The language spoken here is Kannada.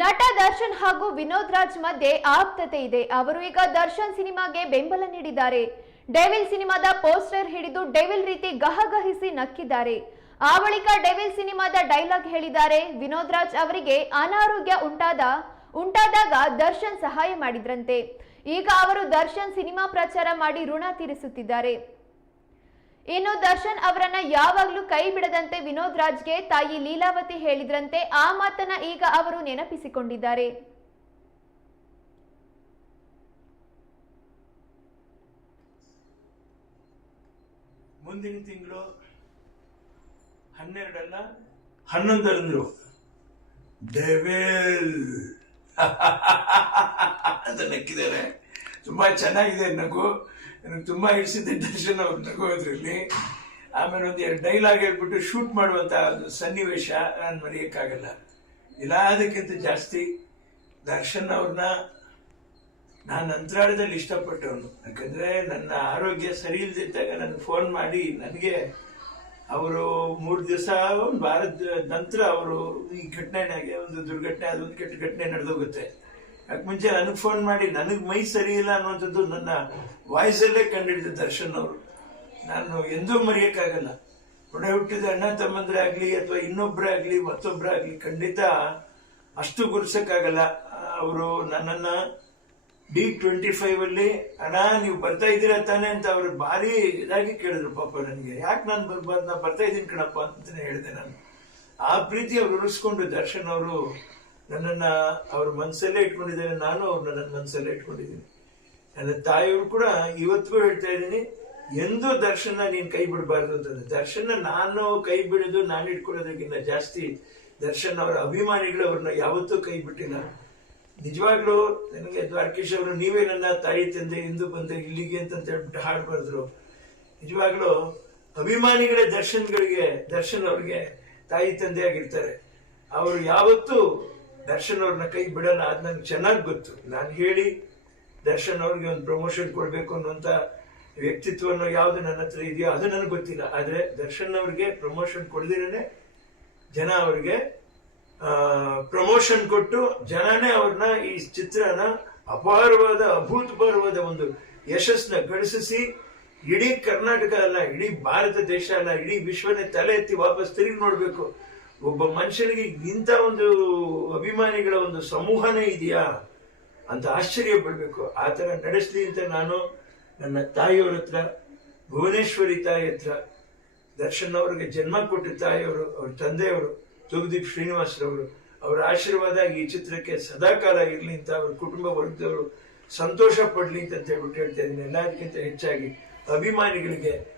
ನಟ ದರ್ಶನ್ ಹಾಗೂ ವಿನೋದ್ ರಾಜ್ ಮಧ್ಯೆ ಆಪ್ತತೆ ಇದೆ. ಅವರು ಈಗ ದರ್ಶನ್ ಸಿನಿಮಾಗೆ ಬೆಂಬಲ ನೀಡಿದ್ದಾರೆ. ಡೆವಿಲ್ ಸಿನಿಮಾದ ಪೋಸ್ಟರ್ ಹಿಡಿದು ಡೆವಿಲ್ ರೀತಿ ಗಹಗಹಿಸಿ ನಕ್ಕಿದ್ದಾರೆ. ಆ ಬಳಿಕ ಡೆವಿಲ್ ಸಿನಿಮಾದ ಡೈಲಾಗ್ ಹೇಳಿದ್ದಾರೆ. ವಿನೋದ್ ರಾಜ್ ಅವರಿಗೆ ಅನಾರೋಗ್ಯ ಉಂಟಾದ, ಉಂಟಾದಾಗ ದರ್ಶನ್ ಸಹಾಯ ಮಾಡಿದ್ರಂತೆ. ಈಗ ಅವರು ದರ್ಶನ್ ಸಿನಿಮಾ ಪ್ರಚಾರ ಮಾಡಿ ಋಣ ತೀರಿಸುತ್ತಿದ್ದಾರೆ. ಇನ್ನು ದರ್ಶನ್ ಅವರನ್ನ ಯಾವಾಗ್ಲೂ ಕೈ ಬಿಡದಂತೆ ವಿನೋದ್ ರಾಜ್ಗೆ ತಾಯಿ ಲೀಲಾವತಿ ಹೇಳಿದ್ರಂತೆ, ಆ ಮಾತನ್ನ ಈಗ ಅವರು ನೆನಪಿಸಿಕೊಂಡಿದ್ದಾರೆ. ಮುಂದಿನ ತಿಂಗಳು ಹನ್ನೆರಡಲ್ಲ, ಹನ್ನೊಂದರಂದ್ರು. ಅಂತ ನಕ್ಕಿದ್ದಾರೆ. ತುಂಬಾ ಚೆನ್ನಾಗಿದೆ ನಗು. ನನಗೆ ತುಂಬ ಹಿಡಿಸಿದ್ದೆ ದರ್ಶನ್ ಅವ್ರು ತಗೋದ್ರಲ್ಲಿ ಆಮೇಲೆ ಒಂದು ಎರಡು ಡೈಲಾಗ್ ಹೇಳ್ಬಿಟ್ಟು ಶೂಟ್ ಮಾಡುವಂತ ಒಂದು ಸನ್ನಿವೇಶ ನಾನು ಮರೆಯೋಕ್ಕಾಗಲ್ಲ. ಇಲ್ಲ ಅದಕ್ಕಿಂತ ಜಾಸ್ತಿ ದರ್ಶನ್ ಅವ್ರನ್ನ ನಾನು ಅಂತರಾಳದಲ್ಲಿ ಇಷ್ಟಪಟ್ಟವನು. ಯಾಕಂದ್ರೆ ನನ್ನ ಆರೋಗ್ಯ ಸರಿ ಇಲ್ದಿದ್ದಾಗ ನನಗೆ ಫೋನ್ ಮಾಡಿ ನನಗೆ ಅವರು ಮೂರು ದಿವಸ ಒಂದು ವಾರದ ನಂತರ ಅವರು ಈ ಘಟನೆನಾಗೆ ಒಂದು ದುರ್ಘಟನೆ, ಅದೊಂದು ಕೆಟ್ಟ ಘಟನೆ ನಡೆದೋಗುತ್ತೆ. ಯಾಕೆ ಮುಂಚೆ ನನಗೆ ಫೋನ್ ಮಾಡಿ, ನನಗೆ ಮೈ ಸರಿ ಇಲ್ಲ ಅನ್ನುವಂಥದ್ದು ನನ್ನ ವಾಯ್ಸಲ್ಲೇ ಕಂಡಿಡಿದ ದರ್ಶನ್ ಅವರು. ನಾನು ಎಂದೂ ಮರೆಯೋಕ್ಕಾಗಲ್ಲ. ಹೊಣೆ ಹುಟ್ಟಿದ ಅಣ್ಣ ತಮ್ಮಂದ್ರೆ ಆಗಲಿ ಅಥವಾ ಇನ್ನೊಬ್ಬರೇ ಆಗಲಿ ಮತ್ತೊಬ್ಬರೇ ಆಗಲಿ, ಖಂಡಿತ ಅಷ್ಟು ಗುರ್ಸಕ್ಕಾಗಲ್ಲ. ಅವರು ನನ್ನನ್ನ ಡಿ ಟ್ವೆಂಟಿ ಫೈವಲ್ಲಿ ಅಣ್ಣ, ನೀವು ಬರ್ತಾ ಇದ್ದೀರಾ ತಾನೆ ಅಂತ ಅವರು ಭಾರಿ ಇದಾಗಿ ಕೇಳಿದ್ರು ಪಾಪ ನನಗೆ. ಯಾಕೆ ನಾನು ಬರ್ಬಾರ್ದು ನಾ ಬರ್ತಾ ಇದ್ದೀನಿ ಕಣಪ್ಪ ಅಂತಲೇ ಹೇಳಿದೆ ನಾನು. ಆ ಪ್ರೀತಿ ಅವ್ರು ಉಳಿಸ್ಕೊಂಡು ದರ್ಶನ್ ಅವರು ನನ್ನನ್ನ ಅವ್ರ ಮನಸ್ಸಲ್ಲೇ ಇಟ್ಕೊಂಡಿದ್ದಾರೆ ನಾನು ಅವ್ರನ್ನ ನನ್ನ ಮನಸ್ಸಲ್ಲೇ ಇಟ್ಕೊಂಡಿದ್ದೀನಿ. ನನ್ನ ತಾಯಿಯವರು ಕೂಡ ಇವತ್ತಿಗೂ ಹೇಳ್ತಾ ಇದ್ದೀನಿ, ಎಂದೂ ದರ್ಶನ ನೀನು ಕೈ ಬಿಡಬಾರ್ದು ಅಂತಂದ್ರೆ, ದರ್ಶನ ನಾನು ಕೈ ಬಿಡೋದು ನಾನು ಇಟ್ಕೊಳ್ಳೋದಕ್ಕಿಂತ ಜಾಸ್ತಿ ದರ್ಶನ್ ಅವರ ಅಭಿಮಾನಿಗಳು ಅವ್ರನ್ನ ಯಾವತ್ತೂ ಕೈ ಬಿಟ್ಟಿಲ್ಲ. ನಿಜವಾಗ್ಲೂ ನನಗೆ ದ್ವಾರಕೀಶ್ ಅವರು, ನೀವೇ ನನ್ನ ತಾಯಿ, ತಂದೆ, ಎಂದು ಬಂದೆ ಇಲ್ಲಿಗೆ ಅಂತ ಹೇಳ್ಬಿಟ್ಟು ಹಾಡು ಬರೆದ್ರು ನಿಜವಾಗ್ಲೂ ಅಭಿಮಾನಿಗಳೇ ದರ್ಶನ್ಗಳಿಗೆ, ದರ್ಶನ್ ಅವ್ರಿಗೆ ತಾಯಿ, ತಂದೆ ಆಗಿರ್ತಾರೆ. ಅವರು ಯಾವತ್ತೂ ದರ್ಶನ್ ಅವ್ರನ್ನ ಕೈ ಬಿಡಲ್ಲ, ಅದ್ ನಂಗೆ ಚೆನ್ನಾಗಿ ಗೊತ್ತು. ನಾನು ಹೇಳಿ ದರ್ಶನ್ ಅವ್ರಿಗೆ ಒಂದು ಪ್ರಮೋಷನ್ ಕೊಡ್ಬೇಕು ಅನ್ನುವಂತ ವ್ಯಕ್ತಿತ್ವವನ್ನು ಯಾವ್ದು ನನ್ನ ಹತ್ರ ಇದೆಯೋ ಅದು ನನಗೆ ಗೊತ್ತಿಲ್ಲ. ಆದ್ರೆ ದರ್ಶನ್ ಅವ್ರಿಗೆ ಪ್ರಮೋಷನ್ ಕೊಡದಿರನೆ ಜನ ಅವ್ರಿಗೆ ಪ್ರಮೋಷನ್ ಕೊಟ್ಟು ಜನನೇ ಅವ್ರನ್ನ ಈ ಚಿತ್ರನ ಅಪಾರವಾದ, ಅಭೂತಪೂರ್ವವಾದ ಒಂದು ಯಶಸ್ಸನ್ನ ಗಳಿಸಿ ಇಡೀ ಕರ್ನಾಟಕ ಅಲ್ಲ, ಇಡೀ ಭಾರತ ದೇಶ ಅಲ್ಲ, ಇಡೀ ವಿಶ್ವನೇ ತಲೆ ಎತ್ತಿ ವಾಪಸ್ ತಿರುಗಿ ನೋಡ್ಬೇಕು. ಒಬ್ಬ ಮನುಷ್ಯನಿಗೆ ಇಂಥ ಒಂದು ಅಭಿಮಾನಿಗಳ ಒಂದು ಸಮೂಹನೇ ಇದೆಯಾ ಅಂತ ಆಶ್ಚರ್ಯ ಪಡಬೇಕು ಆ ಥರ ನಡೆಸ್ಲಿ ಅಂತ ನಾನು ನನ್ನ ತಾಯಿಯವ್ರ ಹತ್ರ, ಭುವನೇಶ್ವರಿ ತಾಯಿ ಹತ್ರ, ದರ್ಶನ್ ಅವರಿಗೆ ಜನ್ಮ ಕೊಟ್ಟ ತಾಯಿಯವರು, ಅವ್ರ ತಂದೆಯವರು ತುಗದೀಪ್ ಶ್ರೀನಿವಾಸರವರು, ಅವರ ಆಶೀರ್ವಾದ ಈ ಚಿತ್ರಕ್ಕೆ ಸದಾಕಾಲ ಇರಲಿ ಅಂತ ಅವ್ರ ಕುಟುಂಬ ವರ್ಗದವರು ಸಂತೋಷ ಪಡಲಿ ಅಂತ ಹೇಳ್ಬಿಟ್ಟು ಹೇಳ್ತಾ ಇದ್ದೀನಿ. ಎಲ್ಲದಕ್ಕಿಂತ ಹೆಚ್ಚಾಗಿ ಅಭಿಮಾನಿಗಳಿಗೆ